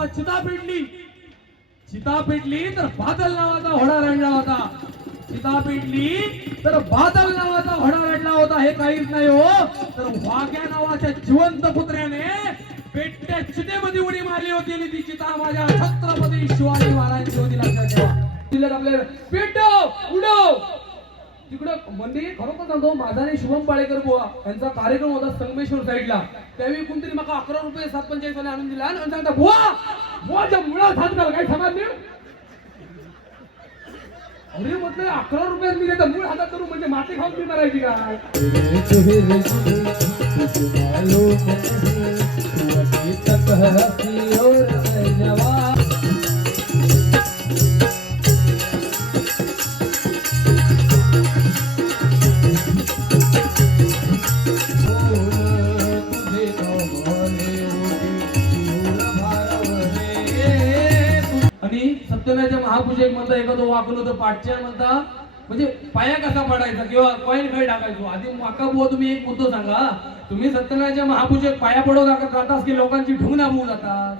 बुवा चिता पेटली तर बादल नावाचा घोडा रडला होता. चिता पेटली तर बादल नावाचा घोडा रडला होता. हे काहीच नाही हो, तर वाघ्या नावाच्या जिवंत पुत्र्याने पेटत्या चितेमध्ये उडी मारली होती आणि ती चिता माझ्या छत्रपती शिवाजी महाराजांची होती. लक्षात ठेवा. तिला आपल्याला पेटव उडव तिकडं म्हणजे खरोखर सांगतो, माझा आणि शुभम पाळेकर बुवा यांचा कार्यक्रम होता संगमेश्वर साईडला. त्यावेळी कोणतरी मला 11 रुपये 745 वाले आणून दिला आणि सांगता बुवाच्या मुळात हात घाल. काय समजले? अरे म्हटलं 11 रुपयात मी देतो, मूळ हातात करू म्हणजे माती खाऊन ती करायची काय? सत्यनारायणच्या महापूजेक म्हणता एखादं वाकलो तर पाठच्या म्हणता म्हणजे पाया कसा पडायचा किंवा कॉइन खाई टाकायचो. आधी माका बुवा तुम्ही एक मुद्दा सांगा, तुम्ही सत्यनारायणच्या महापूजेक पाया पडव जातात की लोकांची ढुंग नाबू जातात?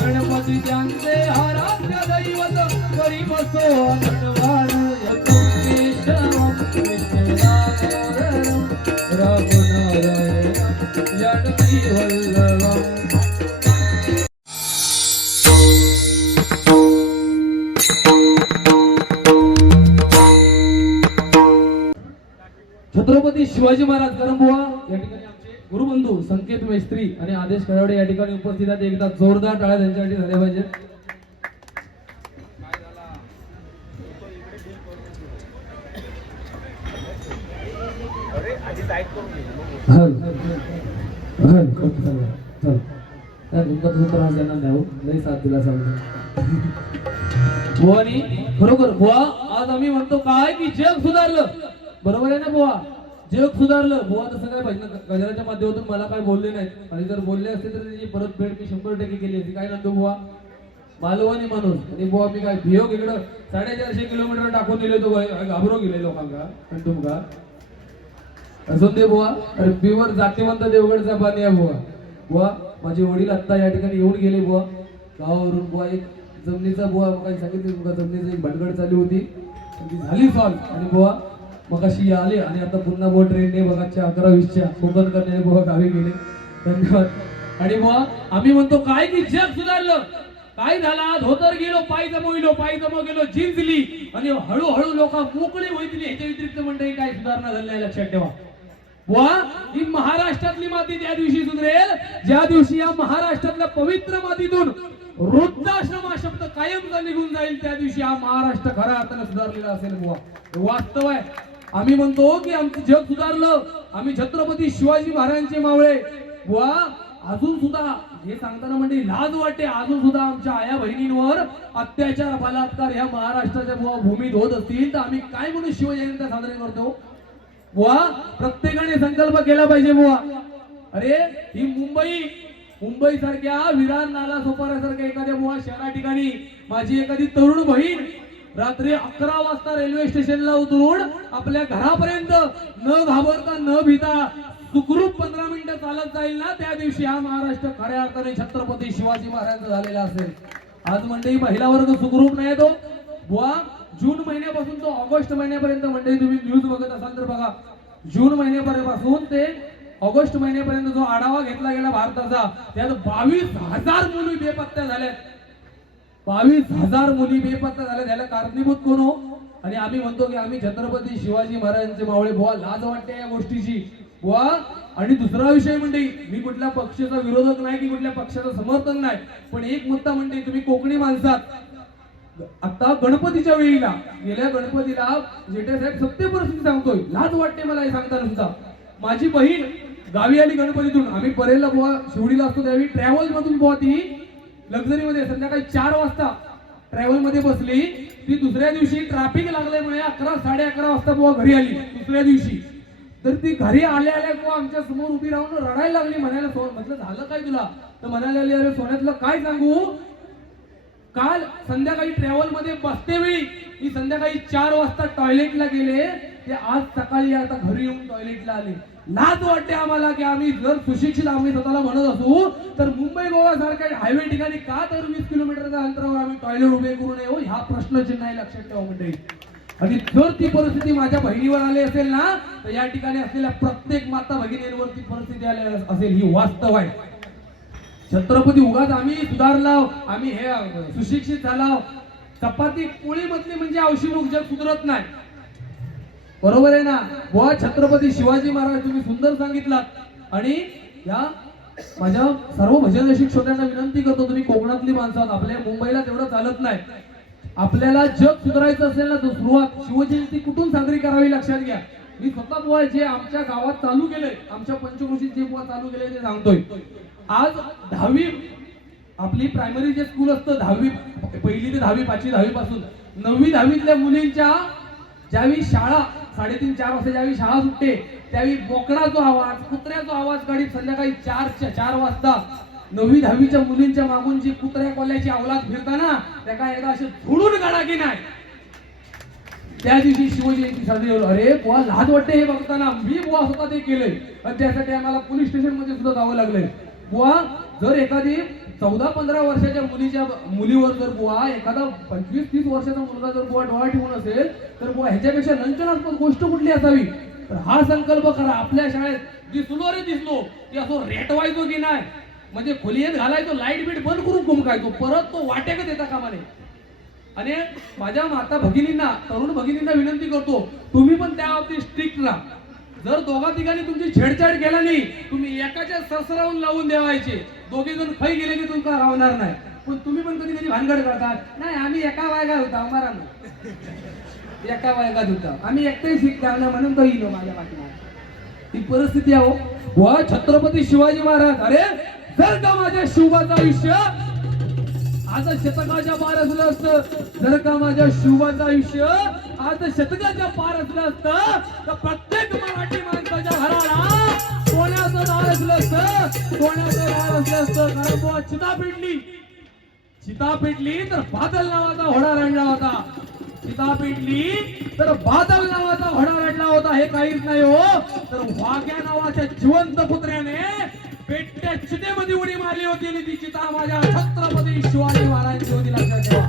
गणपती ज्यांचे आराध्य दैवत गरीब असो धनवान छत्रपती शिवाजी महाराज करंबुवा या ठिकाणी गुरुबंधू संकेत मेस्त्री आणि आदेश खरावडे या ठिकाणी उपस्थित आहेत. एकदा जोरदार टाळ्या त्यांच्यासाठी झाल्या पाहिजेत. खरोखर बुवा आज आम्ही म्हणतो काय की जग सुधारलं. बरोबर आहे ना बुवा? जग सुधारलं. बुवा तसं काय पाहिजे गजराच्या माध्यमातून मला काय बोलले नाहीत, आणि जर बोलले असते तर त्याची परतफेड मी 100% केली असती. काय म्हणतो बुवा? मालवणी माणूस आणि बुवा मी काय भियोग इकडं 450 किलोमीटर टाकून दिले तो घाबरो गेले लोकांना. आणि तुमका असून दे बुवा. अरे बिवर जातीवंत देवगडचा पाणी आहे बुवा. बुवा माझे वडील आता या ठिकाणी येऊन गेले बुवा गावावरून. बुवा एक जमिनीचा बुवा काही सांगितलं तुमका, जमिनीची एक भानगड चालू होती ती झाली सॉल्व. आणि बुवा मग अशी आले आणि आता पुन्हा बुवा ट्रेनने बघाच्या 11-20च्या कोकण करण्याने बुवा गावी गेले. धन्यवाद. आणि बुवा आम्ही म्हणतो काय की जग सुधारलं. काय झाला? धोतर गेलो, पाय जमो गेलो, जिंकली आणि हळूहळू लोक मोकळी होईतली. ह्याच्या व्यतिरिक्त मंडळी काय सुधारणा झाली नाही. लक्षात ठेवा बुवा, ही महाराष्ट्रातली माती त्या दिवशी सुधरेल ज्या दिवशी या महाराष्ट्रातल्या पवित्र मातीतून वृद्धाश्रम हा शब्द कायमचा निघून जाईल. त्या दिवशी हा महाराष्ट्र खऱ्या अर्थाने सुधारलेला असेल बुवा. वास्तव आहे. आम्ही म्हणतो की आमचं जग सुधारलं. आम्ही छत्रपती शिवाजी महाराजांचे मावळे बुवा. अजून सुद्धा हे सांगताना म्हणजे लाज वाटते, अजून सुद्धा आमच्या आया बहिणींवर अत्याचार बलात्कार ह्या महाराष्ट्राच्या बुवा भूमीत होत असतील तर आम्ही काय म्हणून शिवजयंती साजरी करतो बुवा? प्रत्येकाने संकल्प केला पाहिजे बुवा. अरे ही मुंबई सारख्या विरार नाला सोपाऱ्यासारख्या एखाद्या बुवा शहरा ठिकाणी माझी एखादी तरुण बहीण रात्री 11 वाजता रेल्वे स्टेशनला उतरून आपल्या घरापर्यंत न घाबरता न भीता सुखरूप 15 मिनिटं चालत जाईल ना, त्या दिवशी हा महाराष्ट्र खऱ्या अर्थाने छत्रपती शिवाजी महाराजांचा झालेला असेल. आज मंडळी महिला वर्ग सुखरूप नाही तो बुवा. जून महिन्यापासून तो ऑगस्ट महिन्यापर्यंत मंडळी तुम्ही न्यूज बघत असाल तर बघा, जून महिन्यापासून ते ऑगस्ट महिन्यापर्यंत जो आढावा घेतला गेला भारताचा, त्यात 22,000 मुली बेपत्ता झाल्यात. 22,000 मुली बेपत्ता झाल्या. त्याला कारणीभूत कोण हो? आणि आम्ही म्हणतो की आम्ही छत्रपती शिवाजी महाराजांचे मावळे बुवा. लाज वाटते या गोष्टीची बुवा. आणि दुसरा विषय म्हणजे मी कुठल्या पक्षाचा विरोधक नाही की कुठल्या पक्षाचं समर्थन नाही, पण एक मुद्दा म्हणजे तुम्ही कोकणी माणसात आता गणपतीच्या वेळीला गेल्या गणपतीला जेठे साहेब सत्य परिस्थिती सांगतोय, लाज वाटते मला हे सांगताना सुद्धा. माझी बहीण गावी आली गणपतीतून, आम्ही परेलला बुवा शिवडीला असतो त्यावेळी ट्रॅव्हल्स मधून बुवा ती लक्झरी मध्ये संध्याकाळी 4 वाजता ट्रॅव्हल मध्ये बसली. ती दुसऱ्या दिवशी ट्रॅफिक लागल्यामुळे 11 11:30 वाजता बुवा घरी आली दुसऱ्या दिवशी. तर ती घरी आल्या आल्या बुवा आमच्या समोर उभी राहून रडायला लागली. म्हणायला म्हटलं झालं काय तुला? तर म्हणायला लागली अरे सोन्यातलं काय सांगू, काल संध्याकाळी ट्रॅव्हल मध्ये बसते वेळी मी संध्याकाळी 4 वाजता टॉयलेटला गेले, ते आज सकाळी आता घरी येऊन टॉयलेटला आले. लाज वाटते आम्हाला की आम्ही जर सुशिक्षित आम्ही स्वतःला म्हणत असू तर मुंबई गोवा सारख्या हायवे ठिकाणी का तर 20 किलोमीटरच्या अंतरावर आम्ही टॉयलेट उभे करू नये हो, ह्या प्रश्नचिन्ह आहे लक्षात ठेवा मंडळी. आणि जर ती परिस्थिती माझ्या बहिणीवर आली असेल ना तर या ठिकाणी असलेल्या प्रत्येक माता भगिनींवर ती परिस्थिती आली असेल, ही वास्तव आहे. छत्रपती उगाच आम्ही सुधारला, आम्ही हे सुशिक्षित झाला, चपाती पोळी मधली म्हणजे औषध जग सुधरत नाही. बरोबर आहे ना बुवा? छत्रपती शिवाजी महाराज तुम्ही सुंदर सांगितलात. आणि या माझ्या सर्व भजन रसिक श्रोत्यांना विनंती करतो, तुम्ही कोकणातली माणसं आहात, आपल्या मुंबईला तेवढं चालत नाही. आपल्याला जग सुधारायचं असेल ना तर सुरुवात शिवजयंती कुठून साजरी करावी लक्षात घ्या. मी स्वतः बुवा जे आमच्या गावात चालू केलंय, आमच्या पंचक्रोशीत जे बुवा चालू केलंय ते सांगतोय. आज 10वी आपली प्रायमरी जे स्कूल असतं 10वी, 1ली ते 10वी, 5वी 10वी पासून 9वी 10वीतल्या मुलींच्या ज्यावेळी शाळा 3:30 4 वाजता ज्यावेळी शाळा सुटते त्यावेळी बोकडाचा आवाज, कुत्र्याचा आवाज काढीत संध्याकाळी 4 वाजता 9वी 10वीच्या मुलींच्या मागून जी कुत्र्या कोल्याची अवलाद फिरताना त्या काय एकदा असे झोडून काढा की नाही. त्या दिवशी शिवजयंती साजरी होईल. अरे बुवा लाज वाटते हे बघताना. मी बुवा स्वतः ते केलंय आणि त्यासाठी आम्हाला पोलीस स्टेशन मध्ये सुद्धा जावं लागलंय. बुवा जर एखादी 14-15 वर्षाच्या मुलीवर जर बुवा एखादा 25-30 वर्षाचा मुलगा जर बुवा डोळा ठेवून असेल तर बुवा ह्याच्यापेक्षा नंचनात्मक गोष्ट कुठली असावी. तर हा संकल्प करा. आपल्या शाळेत दिसलो रे दिसलो की असो रेटवायचो की नाही, म्हणजे खोलीत घालायचो, लाईट बीट बंद करून घुमकायचो, परत तो वाट्याक देता कामा नये. आणि माझ्या माता भगिनींना, तरुण भगिनींना विनंती करतो, तुम्ही पण त्या बाबतीत स्ट्रिक्ट राहा. जर दोघा ठिकाणी तुमची छेडछाड केला नाही, तुम्ही एकाच्या सरसरावून लावून द्यावायचे. दोघे जण खै गेले की तुमका राहणार नाही. पण तुम्ही पण कधी कधी भानगड करतात, नाही आम्ही एका वायगात होता आम्हाला एका वायगात होता आम्ही एकटे शिकता म्हणून तो येलो माझ्या पाठीमागे. ही परिस्थिती आहे हो. वा छत्रपती शिवाजी महाराज, अरे जर का माझ्या शिवबाचं आयुष्य आज शतकाच्या पार असलं असतं, जर का माझ्या शिवबाचं आयुष्य आज शतकाच्या पार असलं असतं तर प्रत्येक मराठी माणसाच्या घराला सोन्याचं दार असलं असतं, सोन्याचं दार असलं असतं. कारण बुवा चिता पेटली तर बादल नावाचा घोडा रडला होता. चिता पेटली तर बादल नावाचा घोडा रडला होता. हे काहीच नाही हो, तर वाघ्या नावाच्या जिवंत पुत्र्याने पेटत्या चितेमध्ये उडी मारली होती आणि ती चिता माझ्या छत्रपती शिवाजी महाराजांची होती, लक्षात ठेवा.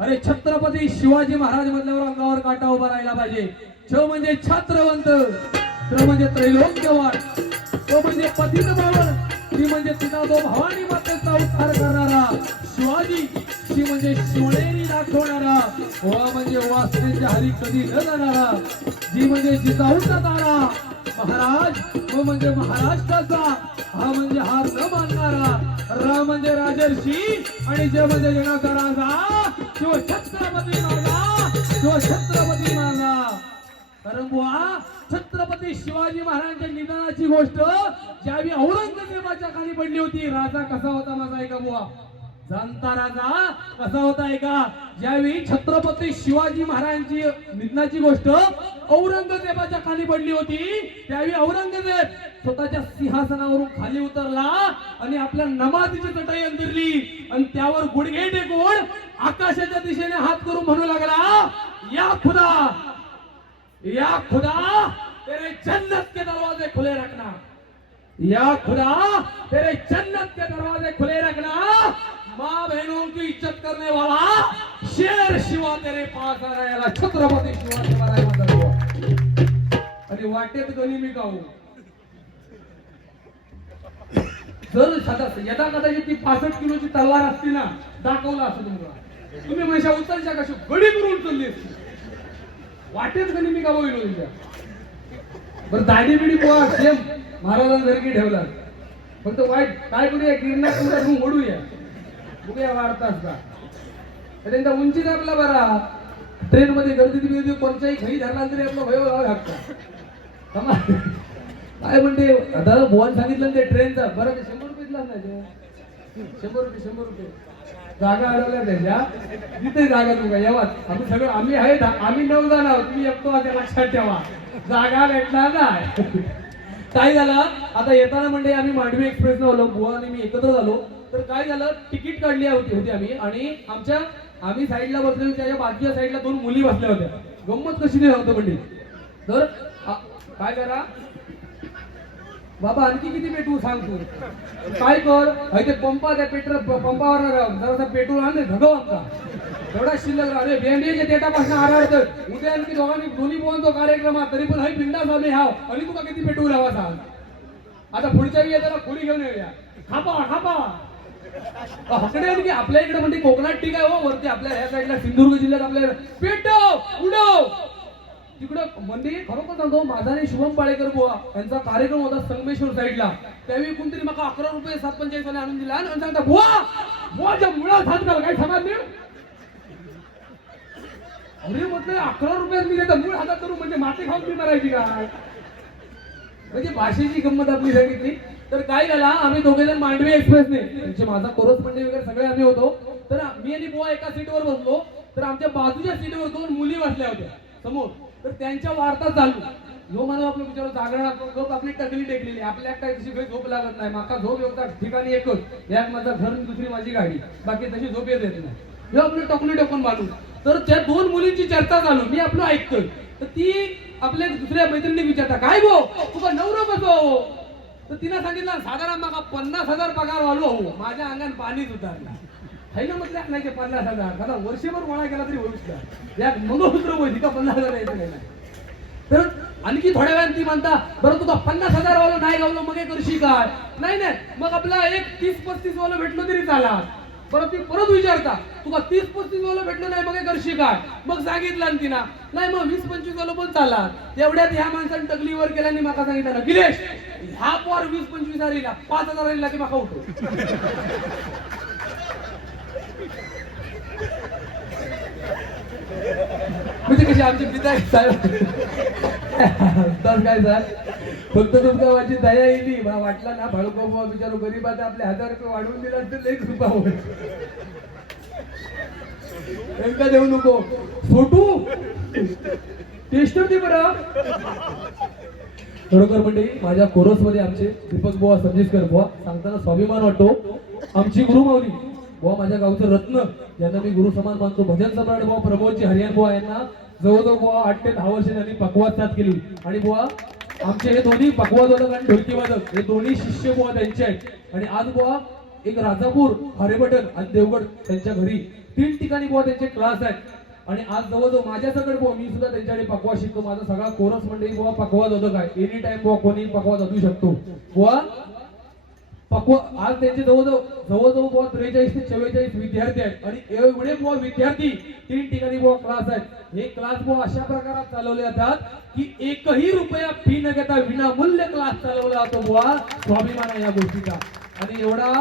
अरे छत्रपती शिवाजी महाराज म्हटल्यावर अंगावर काटा उभा राहिला पाहिजे. छ म्हणजे छत्रवंत, त्र म्हणजे त्रैलोक्यवान, तो म्हणजे पतित पावन, ती म्हणजे तिचा जो भवानी मातेचा उद्धार करणारा शिवाजी, शी म्हणजे शिवनेरी दाखवणारा, वा म्हणजे वासनेच्या हरी कधी न जाणारा, जी म्हणजे जिजाऊचा तारा महाराज, तो म्हणजे महाराष्ट्राचा, हा म्हणजे हार न मानणारा, र म्हणजे राजर्षी आणि जे म्हणजे जनाचा राजा, शिव छत्रपती माझा, शिव छत्रपती माझा. कारण बुवा छत्रपती शिवाजी महाराजांच्या निधनाची गोष्ट ज्यावेळी औरंगजेबाच्या खाली पडली होती, राजा कसा होता माझा ऐका बुवा, जाणता राजा कसा होता ऐका. ज्यावेळी छत्रपती शिवाजी महाराजांची निधनाची गोष्ट औरंगजेबाच्या खाली पडली होती त्यावेळी औरंगजेब स्वतःच्या सिंहासनावरून खाली उतरला आणि आपल्या नमाजीची चटई अंतरली आणि त्यावर गुडघे टेकून आकाशाच्या दिशेने हात करून म्हणू लागला, या खुदा, या खुदा तेरे जन्नत के दरवाजे खुले रखना, या खुदा तेरे जन्नत के दरवाजे खुले रखना. माँ बहनों की इज्जत करने वाला शेर शिवा तेरे पास आ रहा है. छत्रपती शिवाजी महाराज म्हणतात. आणि वाटेत गणी मी गाऊ जर यदा कदाचित ती 65 किलोची तलवार असती ना, दाखवला असं तुम्हाला, तुम्ही माझ्या उचलच्या कशी गडी करून चालली असती. वाटेत गणी मी गाऊ गेलो तुझ्या. बरं दाढी बिडी पोहा सेम महाराजांसारखी ठेवला. फक्त वाईट काय करूया, गिरणा तुमचा रूम ओढूया, बघूया वाढतास का. त्यांचा उंची आपला बरा ट्रेन मध्ये गर्दी कोणत्याही खाई धरला तरी आपला भय लागतो. काय म्हणते आता भुवन सांगितलं ते ट्रेनचा बरं, 100 रुपये दिला नाही, 100 रुपये जागा अडवल्या त्याच्या तिथे जागा तुका यावाच आम्ही आहे आम्ही 9 जण आहोत, तुम्ही एकतो माझ्या लक्षात ठेवा, जागा भेटणार नाही. काय झालं आता येताना म्हणजे आम्ही मांडवी एक्सप्रेस न आलो, बुवा आणि मी एकत्र झालो. तर काय झालं, तिकीट काढली होती आम्ही आणि आम्ही साईडला बसलेलो, त्याच्या बाजूच्या साईडला 2 मुली बसल्या होत्या. गंमत कशी नाही होतं म्हणजे. तर काय करा बाबा, आणखी किती पेटवू सांग तू. काय कर, ते पंपा त्या पेट्रोल पंपावर जरासा पेट्रोल आणले धगव आमचा एवढा शिल्लक राहते भेंडीच्या देटापासून आरावतं. उद्या आणखी दोन्ही पोहोचतो कार्यक्रमात, तरी पण बिंदास आम्ही हाव आणि तुका किती पेट्रोल हवा सांग. आता पुढच्या वेळी येताना खुडी घेऊन येऊया. खापा हकडे की आपल्या इकडे म्हणजे कोकणात ठीक आहे हो, वरती आपल्या ह्या साईडला सिंधुदुर्ग जिल्ह्यात आपल्या पेटव उडव तिकडं म्हणजे खरोखर सांगतो, माझा आणि शुभम पाळेकर बुवा यांचा कार्यक्रम होता संगमेश्वर साईडला. त्यावेळी कोणतरी मला 11 रुपये 745 वाले आणून दिला आणि सांगता बुवाच्या मुळात हात घाल, काय समज नाही. अरे म्हटलं 11 रुपयात मी त्याचा मूळ हातात करू म्हणजे माती खाऊन मी मारायची काय, म्हणजे भाषेची गंमत आपली सांगितली. तर काय झाला, आम्ही दोघे जण मांडवी एक्सप्रेसने म्हणजे माझा कोरस मंडळी वगैरे सगळे आम्ही होतो. तर मी आणि बुवा एका सीटवर बसलो, तर आमच्या बाजूच्या सीटवर 2 मुली बसल्या होत्या समोर. तर त्यांच्या वार्ता चालू, जो मानव आपलं विचार जागरण झोप आपली टकली टेकलेली, आपल्या काय तशी काही झोप लागत नाही. माका झोप येतात ठिकाणी एकच, एक माझा घर दुसरी माझी गाडी, बाकी तशी झोप येत नाही. हे आपलं टकली टोकून मानू. तर त्या 2 मुलींची चर्चा चालू, मी आपलं ऐकतोय. तर ती आपल्या दुसऱ्या मैत्रिणी विचारता, काय गो तुझा नवरा कसो. तर तिने सांगितलं साधारण मग 50,000 पगार वालो हो. माझ्या अंगात पाणीच उतरला. है ना म्हटलं नाही ते 50,000 आता वर्षभर गोळा केला तरी होईल का, या मंगळसूत्र होईल का 50,000 यायचं नाही. तर आणखी थोड्या वेळाने ती म्हणता, बरं तुझा 50,000 वाला नाही गावलो मग करशी काय. नाही मग आपला एक 30-35 वाला भेटलो तरी चाला. परत ती परत विचारता, तुला 30-35 वाला भेटलं नाही मग करशी काय. मग सांगितलं तिना, नाही मग 20-25 वाला पण चाला. तेवढ्यात ह्या माणसाने टकलीवर केला आणि माका सांगितलं ना, गिलेश ह्या पोर 20-25 आलेला 5,000 आलेला की माका उठो. म्हणजे कशी आमची पिता साहेब काय सर, फक्त तुमचा माझी दया येईल मला वाटला ना, भाळको बुवा बिचारो गरीबात आपले 1000 रुपये वाढवून दिला तर लई कृपा होईल. त्यांना देऊ नको फोटू टेस्टर दे बरं. खरोखर म्हणजे माझ्या कोरस मध्ये आमचे दीपक बुवा संजेशकर बुवा सांगताना स्वाभिमान वाटतो. आमची गुरुमाऊली बुवा माझ्या गावचं रत्न, ज्यांना मी गुरु समान मानतो, भजन सम्राट बुवा प्रमोदजी हरियाण बुवा यांना जवळजवळ बुवा 8 ते 10 वर्ष त्यांनी पकवाद साथ केली. आणि बुवा आमचे हे दोन्ही पकवाद वादक आणि ढोलकी वादक हे दोन्ही शिष्य बुवा त्यांचे आहेत. आणि आज बुवा एक राजापूर, हरेबटन आणि देवगड त्यांच्या घरी 3 ठिकाणी बुवा त्यांचे क्लास आहेत. आणि आज जवळजवळ माझ्या सगळं बुवा मी सुद्धा त्यांच्याकडे पकवाद शिकतो. माझा सगळा कोरस मंडळी बुवा पकवाद वादक आहे. एनी टाइम बुवा कोणी पकवाद वाजवू शकतो. बुवा आज त्यांचे जवळजवळ बुवा 43 ते 44 विद्यार्थी आहेत. आणि एवढे बुवा विद्यार्थी 3 ठिकाणी बुवा क्लास आहेत. हे क्लास बुवा अशा प्रकारात चालवले जातात की 1ही रुपया फी न घेता विनामूल्य क्लास चालवला जातो. बुवा स्वाभिमान आहे या गोष्टीचा. आणि एवढा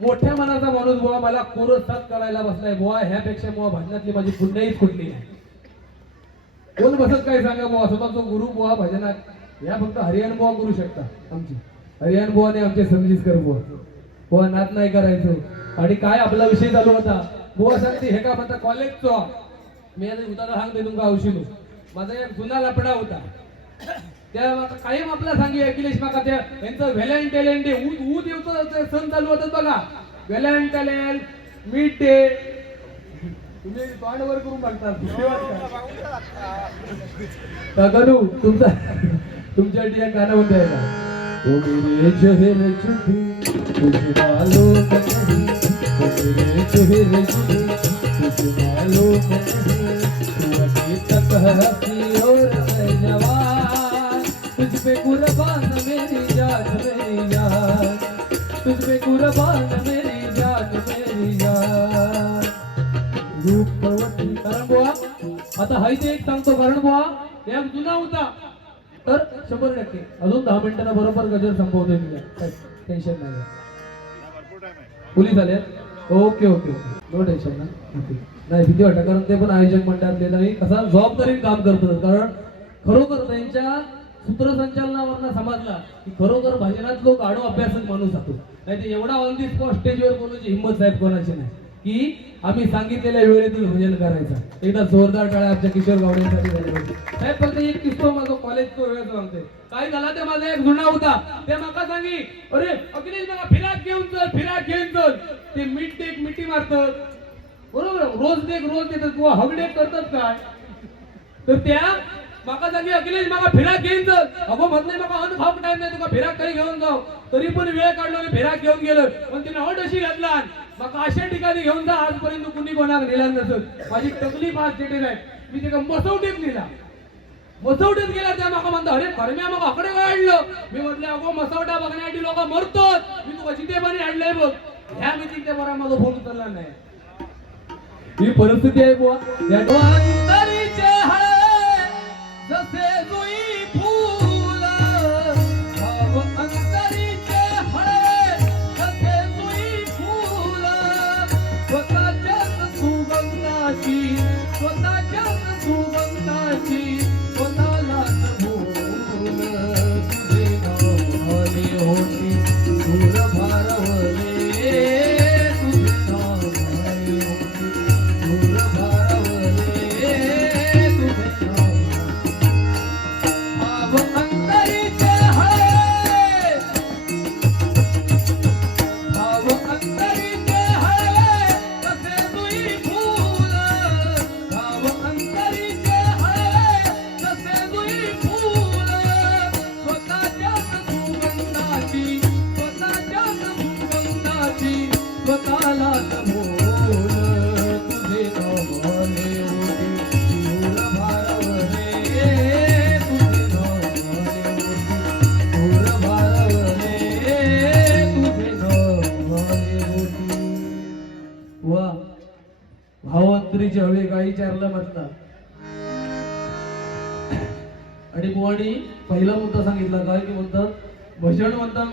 मोठ्या मनाचा माणूस बुवा मला कोरस साथ करायला बसलाय. बुवा ह्यापेक्षा बुवा भजनातली माझी पुण्याहीच कुठली नाही. कोण बसत काय सांगा बुवा, स्वतःचा गुरु बुवा भजनात या फक्त हरियाण बुवा करू शकता. आमची हरियाण बुवाने आमचे संजीसकर बुवा बुवा नात नाही करायचो. आणि काय आपला विषय चालू होता, बुवा सांगते हे का म्हणता कॉलेजचा. मी आता उतारा सांगते तुमका औषध. माझा एक जुना लपडा होता, त्या कायम आपला सांगी अखिलेश माका त्या यांचं व्हॅलेंटाईन डे ऊद येऊचं सण चालू होतात बघा. व्हॅलेंटाईन मिड डे तुम्ही तोंडवर करून बघतात तुमच्यासाठी एक गाणं होत आहे का, ओ मेरे चेहरे छुपी तुझे मालूम नहीं, ओ मेरे चेहरे छुपी तुझे मालूम नहीं, तू अभी तक हंसी और मैं जवान, तुझ पे कुर्बान मेरी जान मेरी जान, तुझ पे कुर्बान मेरी जान मेरी जान. रूपवती कारण बुवा आता हाय ते एक सांगतो, कारण बुवा एक जुना होता. तर 100% अजून 10 मिनिटांना बरोबर गजर संपवतोय मी, टेन्शन नाही. पोलीस आले ओके ओके नो टेन्शन ना. ओके नाही भीती वाटत, कारण ते पण आयोजक मंडळातले नाही कसा जबाबदारीने काम करतात. कारण खरोखर त्यांच्या सूत्रसंचालनावरनं समजला की खरोखर भजनात लोक आडो अभ्यासच माणूस जातो. नाही ते एवढा ऑन दी स्पॉट स्टेजवर बोलायची हिंमत साहेब कोणाची नाही की आम्ही सांगितलेल्या वेळेतील भजन करायचं. एकदा जोरदार टाळ्या आमच्या किशोर गावडेंसाठी झाल्या पाहिजे. साहेब फक्त एक किस्सा माझा कॉलेजचा वेळ सांगते. काय झाला ते माझा एक जुना होता ते माका सांगी अरे अखिलेश मला फिराक घेऊन चल ते मिठी मारतात बरोबर रोज देतात किंवा हगडेक करतात काय तर त्या माका सांगी अखिलेश माका फिराक घेऊन चल अगो म्हटलंय माका अन खाऊक टाइम नाही तुका फिराक काही घेऊन जाऊ तरी पण वेळ काढलो आणि फिराक घेऊन गेलो पण तिने हट अशी घातला माका अशा ठिकाणी घेऊन जा आजपर्यंत कुणी कोणाक नेला नसत. माझी तकलीफ आज चिठील आहे. मी तिका मसवटीत नेला मसवटीत गेला त्या माका म्हणतो अरे खरम्या मग आकडे काय आणलं मी म्हटलं अगो मसवटा बघण्यासाठी लोक मरतात मी तुका जिथे पाणी आणलंय बघ ह्या मीटिंग त्या बरा माझा फोन उचलला नाही. ही परिस्थिती आहे बुवा. या अंतरीचे हळे जसे जुई फूल भाव अंतरीचे हळे जसे जुई फूल स्वतःच्याच सुगंधाची स्वतःलाच भूल तुझे नावाने होती दूर भारवले तुझे नावाने होती दूर भारवले तुझे भाव अंतरीचे हळे भाव अंतरीचे हळे कसे जुई फूल भाव अंतरीचे हळे कसे जुई फूल स्वतःच्याच सुगंधाची स्वतःलाच भूल तुझे नावाने होती दूर भारवले तुझे नावाने होती दूर भारवले तुझे नावाने होती. वा भावंतरीचे हवे काही चारलं म्हटलं आणि बुवानी पहिला मुद्दा सांगितला काय की म्हणतात भजन म्हणतात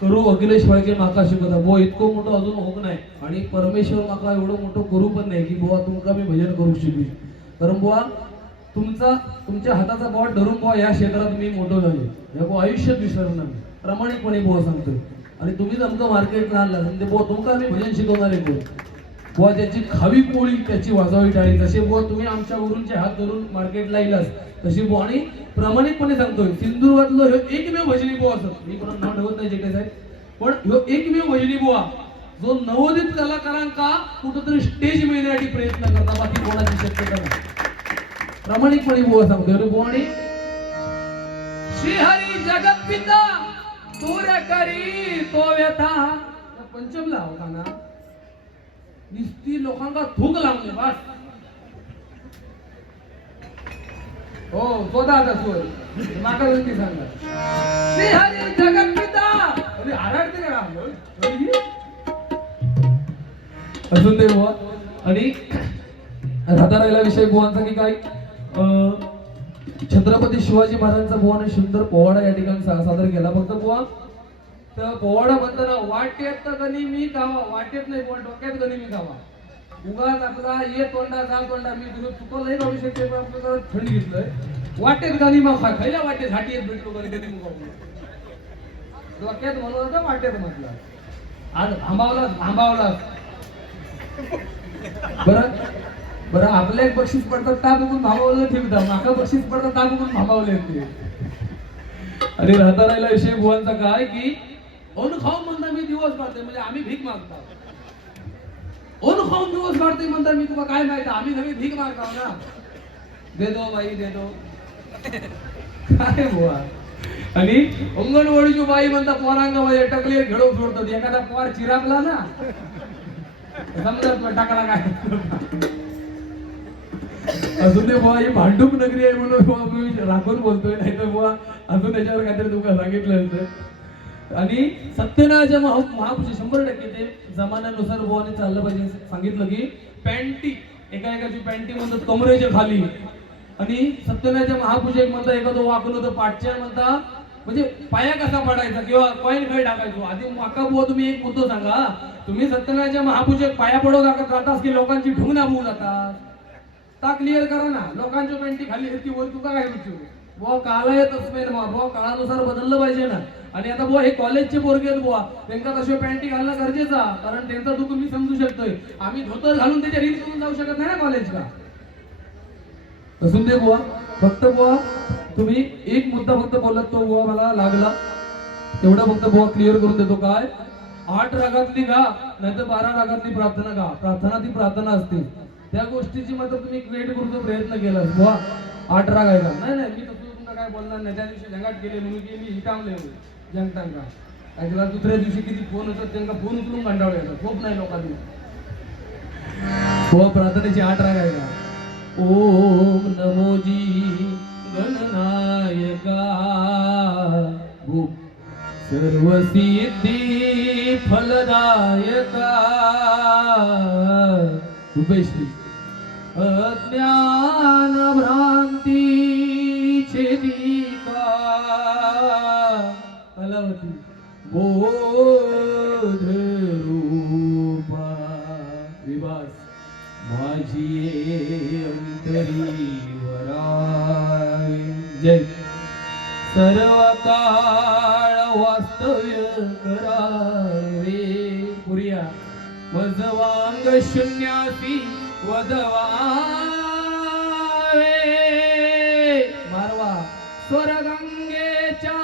करू अखिलेश फाळके माका शिकवता बुवा इतकं मोठं अजून होत नाही आणि परमेश्वर माका एवढं मोठं करू पण नाही की बुवा तुमका मी भजन करू शिकवी कारण बुवा तुमच्या हाताचा बॉट धरून बुवा या क्षेत्रात मी मोठं झाले या बुवा आयुष्यात विसरणार नाही प्रामाणिकपणे बुवा सांगतोय आणि तुम्हीच आमचं मार्केटला आणला म्हणजे बुवा तुमका मी भजन शिकवणार आहे बुवा ज्याची खावी पोळी त्याची वाजवावी टाळी तसे बुवा तुम्ही आमच्या वरूनचे हात धरून मार्केटला येलास तशी बुवा आणि प्रामाणिकपणे सांगतोय सिंधुदुर्गातलं हे एकमेव भजनी बुवा असत मी कोणाला नाव ठेवत नाही जेटे साहेब पण ह्यो एकमेव भजनी बुवा जो नवोदित कलाकारांका कुठंतरी स्टेज मिळण्यासाठी प्रयत्न करता बाकी कोणाची शक्यता नाही प्रामाणिकपणे बुवा सांगतोय अरे बुवा आणि श्रीहरी जगत पिता दूर करी तो व्यथा पंचमला होता ना निस्ती लोकांना थूक लावणे बस हो स्वतः आता सोय माका विनंती सांगा श्री हरी जगत पिता अरे आराडते का अजून ते बुवा आणि राधारायला विषय बुवांचा की काय छत्रपती शिवाजी महाराजांचा बुवाने सुंदर पोवाडा या ठिकाणी सादर केला फक्त बुवा तर पोवाडा म्हणताना वाटेत तर गणी मी गावा वाटेत नाही बुवा डोक्यात गणी मी गावा उगाच आपला ये तोंडा जा तोंडा मी तुझं चुकलंही राहू शकते पण आपलं थंड घेतलंय वाटेत गाणी मग खायला वाटेत हाटी येत भेटलो कधी मग डोक्यात म्हणत होतं वाटेत म्हटलं आज थांबावला बरं आपल्या एक बक्षीस पडतात ता बघून भाबावलं ठेवता माका बक्षीस पडतात ता बघून भाबावले ते आणि राहता राहिला विषय बुवांचा काय की अन खाऊन म्हणता मी दिवस काढतोय म्हणजे आम्ही भीक मागतो अन खाऊन दिवस काढतोय म्हणता मी तुला काय माहिती आम्ही सगळी भीक मागतो ना दे दो बाई दे दो काय बुवा आणि अंगणवाडीची बाई म्हणता पोरांगामध्ये टकले घेडो सोडतात एखादा पोर चिरागला ना समजत टाकला काय अजून ते बुवा ही भांडूप नगरी आहे म्हणून मी राखून बोलतोय नाही तर बुवा अजून त्याच्यावर काहीतरी तुला सांगितलं होतं आणि सत्यनारायणच्या महापुरुष 100% ते जमान्यानुसार बुवाने चाललं पाहिजे सांगितलं की पॅन्टी एकाची पॅन्टी म्हणतात कमरेच्या खाली आणि सत्यनारायणच्या महापूजेक म्हणता एखादं वाकलं तर पाठच्या म्हणता म्हणजे पाया कसा पडायचा किंवा कॉईन खाई टाकायचो आधी माका बुवा तुम्ही एक मुद्दा सांगा तुम्ही सत्यनारायणच्या महापूजेक पाया पडव जातात की लोकांची ढुंग नाबू जातात ता क्लिअर करा ना लोकांची पॅन्टी खाली ती वर तुका काय विचारू बुवा काला येतच नाही ना बुवा, काळानुसार बदललं पाहिजे ना. आणि आता बुवा हे कॉलेजचे पोरगे आहेत बुवा, त्यांचा तशी पॅन्टी घालणं गरजेचा, कारण त्यांचा दुःख मी समजू शकतोय. आम्ही धोतर घालून त्याच्या रील करून जाऊ शकत नाही ना कॉलेज का. असून दे बुवा, फक्त बुवा तुम्ही एक मुद्दा फक्त बोलत तो बुवा मला लागला, तेवढा फक्त बुवा क्लिअर करून देतो. काय 8 रागातली गा नाहीतर 12 रागातली प्रार्थना गा, प्रार्थना ती प्रार्थना असते. त्या गोष्टीची मात्र तुम्ही क्रिएट करूचा प्रयत्न केला बुवा. 8 राग आहे का? नाही नाही, मी तसं तुमचा काय बोलणार नाही. त्या दिवशी झंगाट गेले म्हणून की मी हिटामले जंगटांका ऐकला. दुसऱ्या दिवशी किती फोन होतात त्यांना, फोन उचलून कंटाळू येतात. खूप नाही लोकांनी बुवा प्रार्थनेची 8 राग आहे का? ओम नमोजी गणनायका भूप सर्वसिद्धी फलदायका उपेश्री अज्ञान भ्रांती छेदिका कलावती बोध रूपा विवास माझी अंतरी वराय. जय सर्व काळ वास्तव्य करावे पुरिया वजवांग शून्यासी वदवावे मारवा स्वर्गंगेच्या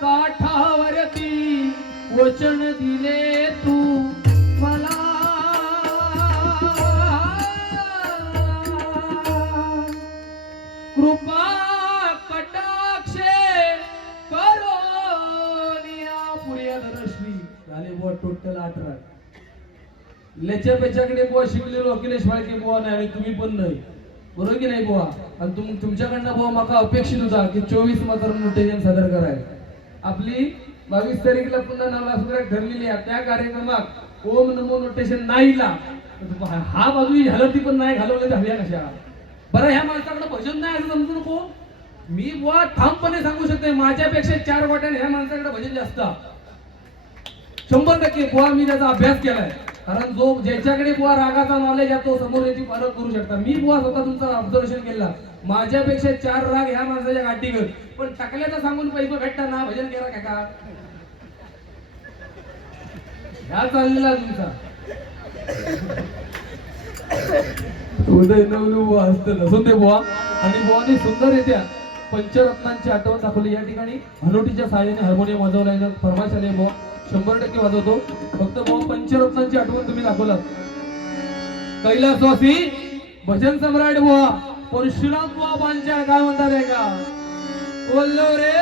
काठावरती वचन दिले तू मला. कृपा कटाक्षे करोनिया पुरिया धनश्री झाले बुवा टोटल 8 राग. लेच्या पेच्याकडे बुवा शिकलेलो अखिलेश फाळके बुवा नाही आणि तुम्ही पण नाही, बरोबर की नाही बुवा. आणि तुमच्याकडनं बुवा माका अपेक्षित होता की 24 मात्र नोटेशन सादर कराय. आपली 22 तारीखला पुन्हा नालासुरात ठरलेली आहे. त्या कार्यक्रमात ओम नमो नोटेशन नाही ला, हा बाजू झालं ती पण नाही घालवले झाल्या कशा. बरं ह्या माणसाकडे भजन नाही असं समजू नको. मी बुवा ठामपणे सांगू शकते माझ्यापेक्षा 4 वाट्याने ह्या माणसाकडे भजन जास्त 100% बुवा. मी त्याचा अभ्यास केलाय, कारण जो ज्याच्याकडे बुवा रागाचा नॉलेज आहे तो समोर याची फरक करू शकता. मी बुवा स्वतः तुमचा ऑब्झर्वेशन केला, माझ्यापेक्षा 4 राग ह्या माणसाच्या गाठीवर. पण टाकल्याचा सांगून पैसे भेटता ना भजन केला काय का ह्या चाललेला तुमचा उदय नवलू बुवा असतं नसून ते बुवा. आणि बुवाने सुंदर येत्या पंचरत्नांची आठवण दाखवली. या ठिकाणी हनोटीच्या साहाय्याने हार्मोनियम वाजवला आहे, फरमाश आले बुवा 100% वाजवतो. फक्त बुवा पंचरत्नांची आठवण तुम्ही दाखवलात. कैलासवासी भजन सम्राट बुवा परशुराम बुवा पांच्या काय म्हणतात आहे का? बोललो रे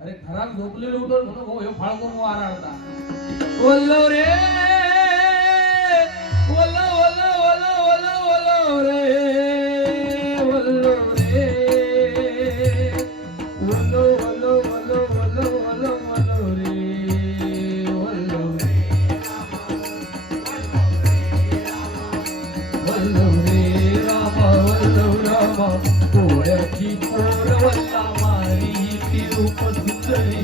अरे घरात झोपलेले उठून म्हणून हो फाळ करून आराडता. बोललो रे बोलो बोलो बोलो बोलो बोलो रे बोलो रे बोलो बोलो बोलो बोलो बोलो बोलो रे बोलो बोलो रे रामा बोलो रामा पोळ्याची पोर वल्ला मारी ती रूप सुंदरी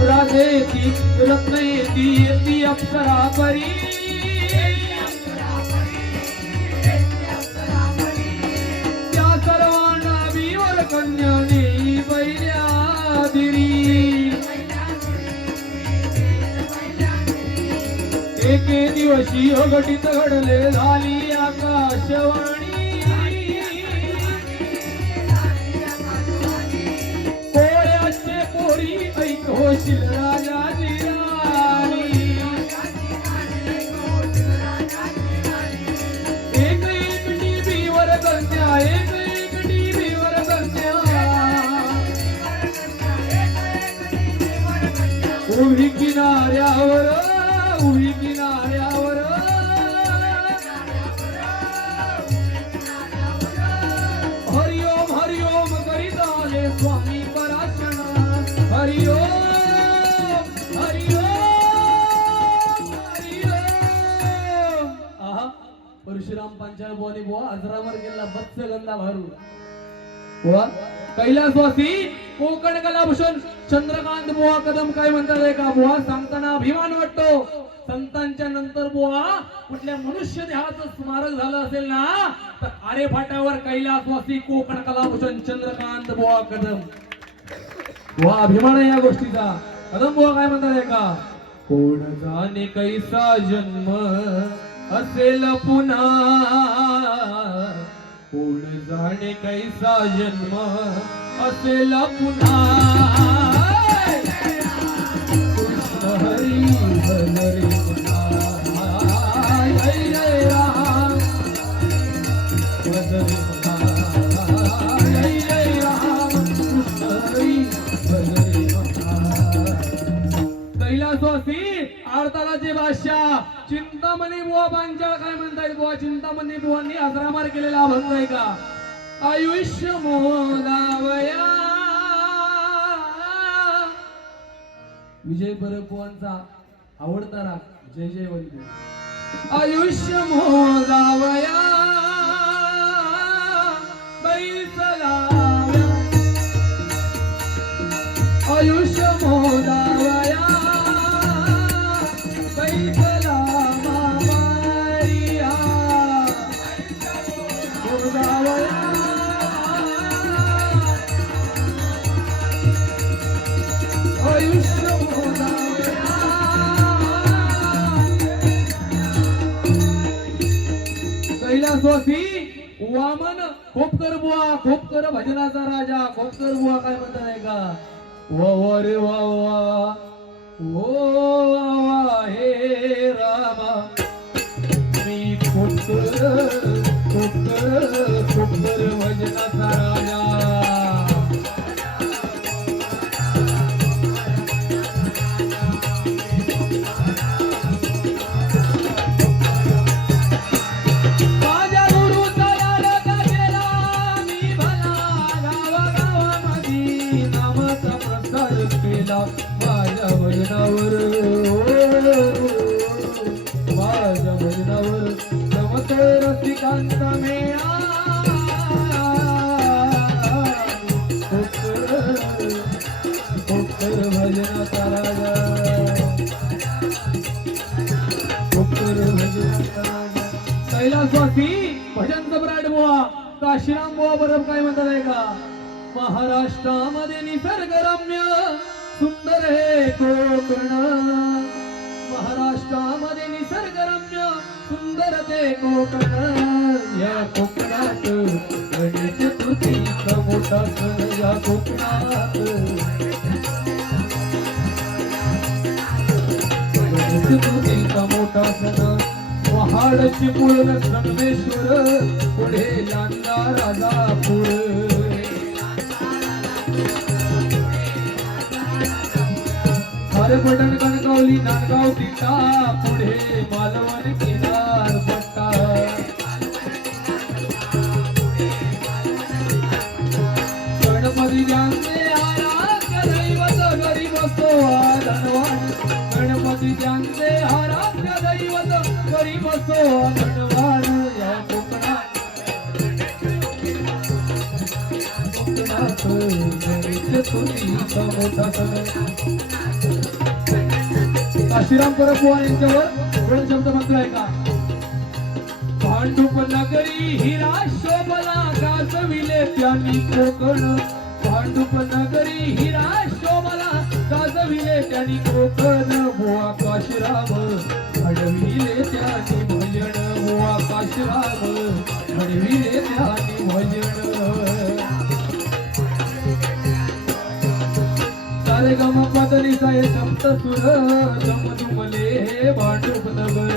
राधेती रत्नेती येती अप्सरा परी त्या सर्वांना बीवर कन्याने बैल्या दिरी. एके दिवशी अघटित घडले झाली आकाशवाणी. होशील राजाची राणी एक एक टीव्हीवर करत्या एक एक टीव्हीवर करत्या उभी किनाऱ्यावर उभी किनाऱ्यावर हरिओम हरिओम करीत आले स्वामी पराशर. हरिओम परशुराम पांचाळ बोनी बुवा अजरावर गेला बत्स गंधा भारू बुवा कैलासवासी कोकण कलाभूषण चंद्रकांत बुवा कदम काय म्हणतात आहे का बुवा सांगताना अभिमान वाटतो. संतांच्या नंतर बुवा कुठल्या मनुष्य देहाचं स्मारक झालं असेल ना तर आरे फाट्यावर कैलासवासी कोकण कलाभूषण चंद्रकांत बुवा कदम. बुवा अभिमान आहे या गोष्टीचा. कदम बुवा काय म्हणतात आहे का कोण जाणे कैसा जन्म असेल पुन्हा कोण जाणे कैसा जन्म असेल पुन्हा कृष्ण हरी हरी पुन्हा जय जय राम हरी पुन्हा जय जय राम कृष्ण हरी हरी पुन्हा. कैलासवासी आरतालाचे बादशाह चिंतामणी बुवा पांचाळ काय म्हणतायत बुवा. चिंतामणी बुवांनी आश्रमार केलेला अभंग आहे का आयुष्य मोदावया. विजय परब बुवांचा आवडता राग जय जय वंदे. आयुष्य मोदावया बैसलाव्या आयुष्य मोदावया बैसला मामारिया मोदावया आयुष्य मोदावया. कैलासवासी वामन खोपकर बुवा खोपकर भजनाचा राजा खोपकर बुवा काय म्हणतात आहे का वा रे वा वा ओ हे रामा मी खोपकर खोपकर खोपकर भजनाचा राजा. माझ्या भजनावर माझ्या भजनावर जमते रसिकांत मेळा खोपकर भजनाचा राजा खोपकर भजनाचा राजा. कैलासवासी भजन सम्राट बुवा काशीराम बुवा बरोबर काय म्हणतात आहे का महाराष्ट्रामध्ये निसर्गरम्य सुंदर हे कोकण महाराष्ट्रामध्ये निसर्गरम्य सुंदर ते कोकण. या कोकणात गणेश चतुर्थीचा मोठा सण या कोकणात गणेश चतुर्थीचा मोठा सण. महाडची पूर्ण संगमेश्वर पुढे लांजा राजापूर पटण कणकवली नांदगाव तिटा पुढे मालवण किनार पट्टा. गणपती ज्यांचे आराध्य दैवत गरीब असो धनवान गणपती ज्यांचे आराध्य दैवत गरीब असो धनवान. या कोकणात गणेश चतुर्थीचा मोठा सण. काशीराम परब बुवा यांच्यावर दोन शब्द मंत्र आहे का भांडूप नगरी हिरा शोभला गाजविले त्यांनी कोकण भांडूप नगरी हिरा शोभला गाजविले त्यांनी कोकण. बुवा काशीराम घडविले त्यांनी भजन बुवा काशीराम घडविले त्यांनी भजन. सारे गम पदरी साय सप्त सुर जमदुमले भांडूप नगर.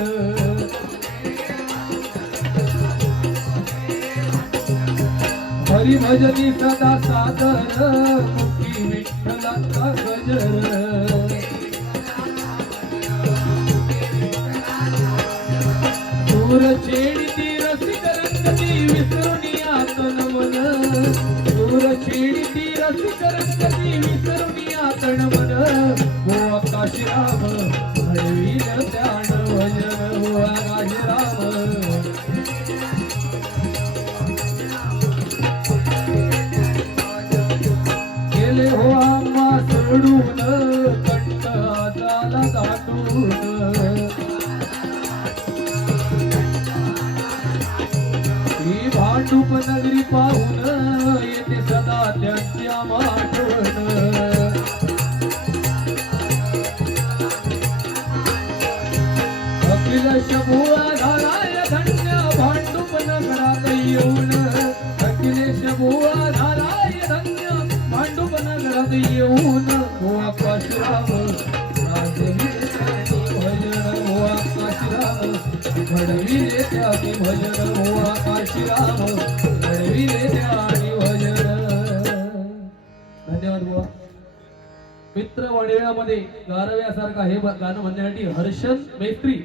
हरी भजनी सदा सादर मुखी विठ्ठलाचा गजर. दूर छेडी रसिक रंगती विसरुनी आतन मन दूर छेडी रसिक रंगती विसरुनी आतन मन. बुवा काशीराम घडविल त्यान भजन बुवा काशीराम. भजन मोहा काशी राम घडविले ज्ञानी भजन. धन्यवाद बुवा. मित्र वडिलांमध्ये गारव्यासारखा हे गाणं म्हणण्यासाठी हर्षद मैत्री.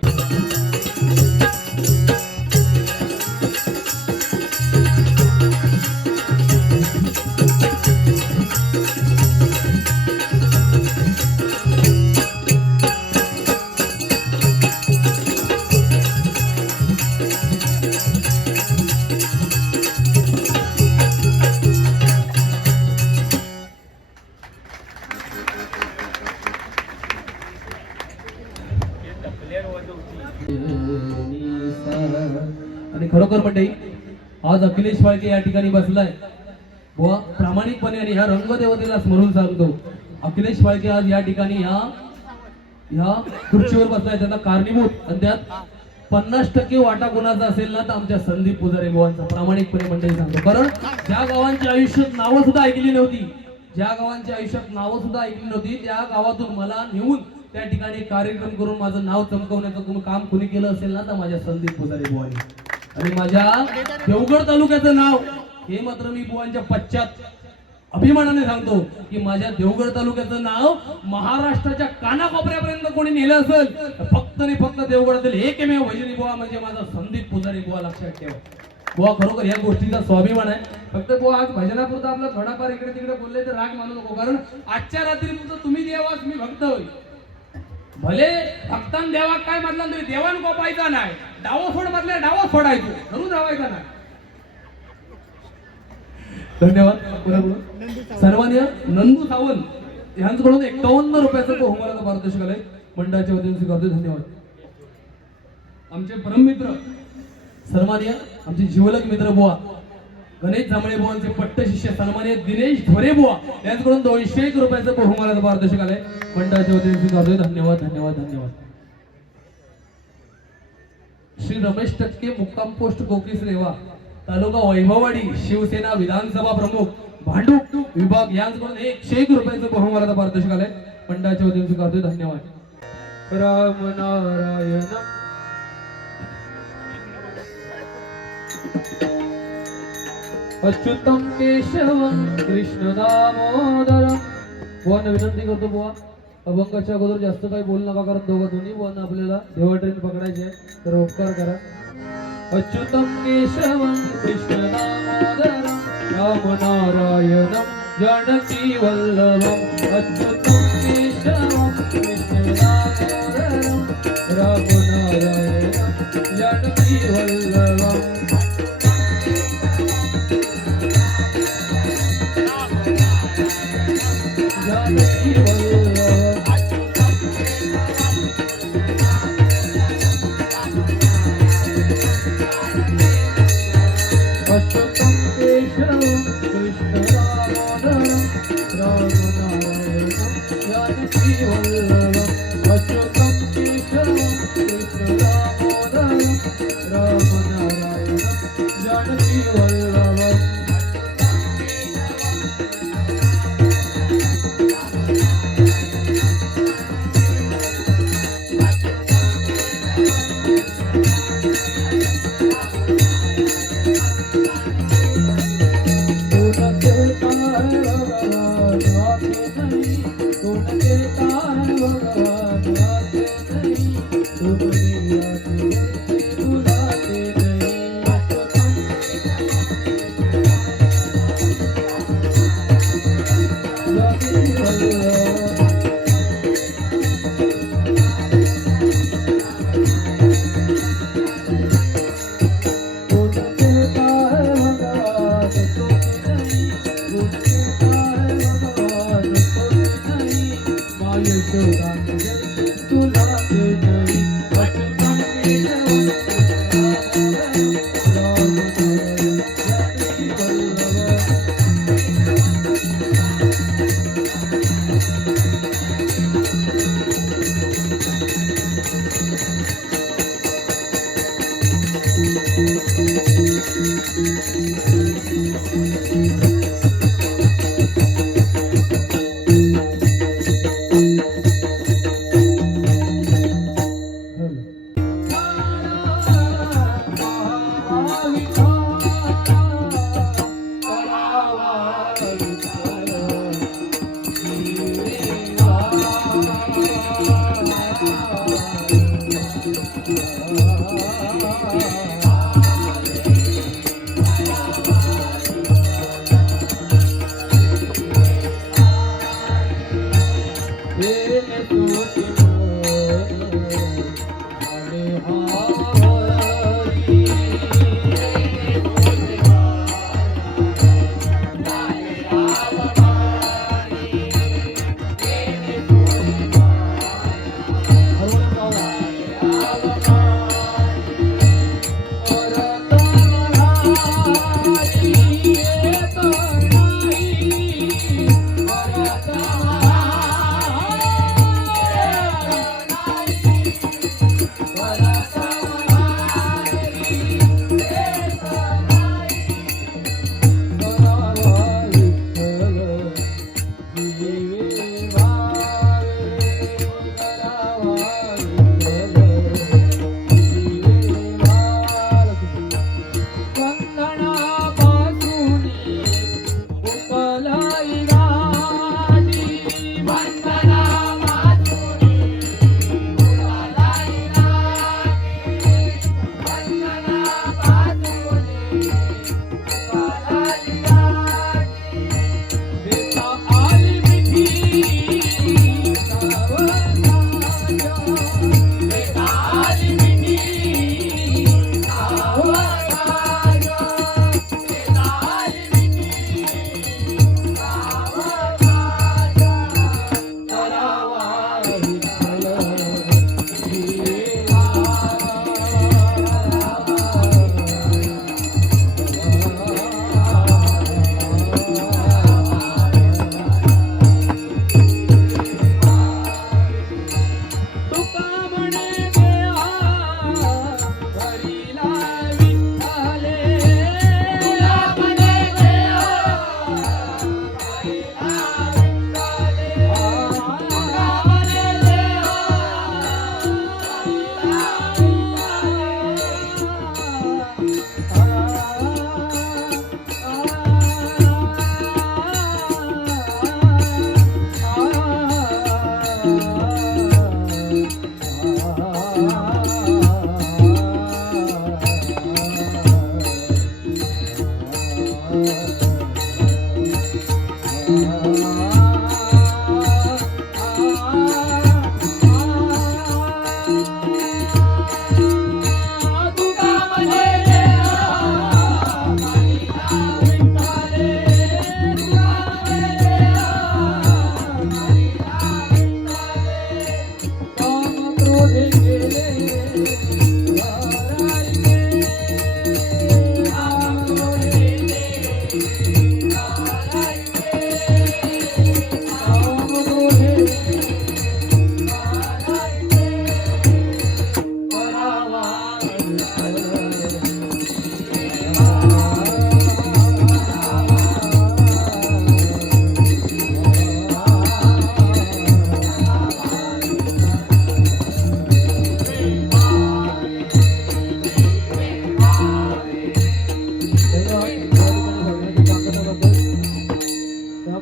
आणि खरोखर मंडळी आज अखिलेश फाळके या ठिकाणी बसलाय बुवा. प्रामाणिकपणे आणि ह्या रंगदेवतेला स्मरून सांगतो, अखिलेश फाळके आज या ठिकाणी ह्या खुर्चीवर बसलाय त्याला कारणीभूत आणि त्यात 50% वाटा कोणाचा असेल ना तर आमच्या संदीप पुजारी बुवांचा. प्रामाणिकपणे मंडळी सांगतो, कारण ज्या गावांच्या आयुष्यात नावं सुद्धा ऐकली नव्हती, ज्या गावांच्या आयुष्यात नावं सुद्धा ऐकली नव्हती त्या गावातून मला नेऊन त्या ठिकाणी कार्यक्रम करून माझं नाव चमकवण्याचं काम कुणी केलं असेल ना तर माझ्या संदीप पुजारी बुवांनी. आणि माझ्या देवगड तालुक्याचं नाव हे मात्र मी बुवांच्या पश्चात अभिमानाने सांगतो की माझ्या देवगड तालुक्याचं नाव महाराष्ट्राच्या कानाकोपऱ्यापर्यंत कोणी नेलं असेल फक्त आणि फक्त देवगडातील एकमेव भजनी बुवा म्हणजे माझा संदीप पुजारी बुवा. लक्षात ठेवा बुवा, खरोखर या गोष्टीचा स्वाभिमान आहे. फक्त बुवा आज भजनापुरता आपलं थोडाफार इकडे तिकडे बोलले तर राग मानू नको, कारण आजच्या रात्री तुम्ही देवास मी भक्त होईल. भले भक्तान देवा काय म्हटलं तरी देवान कोपायचा नाही, डावं सोड म्हटलं डावं सोडायचो, धरून राहायचा नाही. धन्यवाद. सन्मान्य नंदू सावंत यांच्याकडून 51 रुपयाचं बहुमानाचं पारितोषिक आलंय, मंडळाच्या वतीने स्वीकारतो. धन्यवाद. आमचे परममित्र सन्मान्य आमचे जीवलक मित्र बुवा गणेश जांभळे बुवांचे पट्ट शिष्य सन्मान्य दिनेश धोरे बुवा यांच्याकडून 201 रुपयाचं बहुमानाचं पारितोषिक आलंय, मंडळाच्या वतीने स्वीकारतोय. धन्यवाद धन्यवाद धन्यवाद. श्री रमेश टक्के मुक्काम पोस्ट कोकीस रेवा तालुका वैभववाडी शिवसेना विधानसभा प्रमुख भांडूप विभाग यांच्याकडून 101 रुपयाचं बहुमानाचं पारितोषिक आलंय, मंडळाच्या वतीने स्वीकारतोय. धन्यवाद. राम नारायण अच्युतम केशवम कृष्ण दामोदरम. बुवांना विनंती करतो बुवा अभंगाच्या अगोदर जास्त काही बोलू नका, कारण दोन्ही बुवांना आपल्याला देवा ट्रेन पकडायचे आहे, तर उपकार करा. अच्युतम केशवम कृष्ण दामोदरम राम नारायणम जानकी वल्लभम. अच्युतम केशवम कृष्ण दामोदरम राम नारायणम जानकी वल्लभम. जानकी वल्लभ अच्युतम केशवम कृष्ण दामोदरम राम नारायणम जानकी वल्लभम. अच्युतम केशवम कृष्ण दामोदरम राम नारायणम जानकी वल्लभम.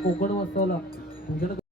कोकण वास्तवला तुमच्याकडे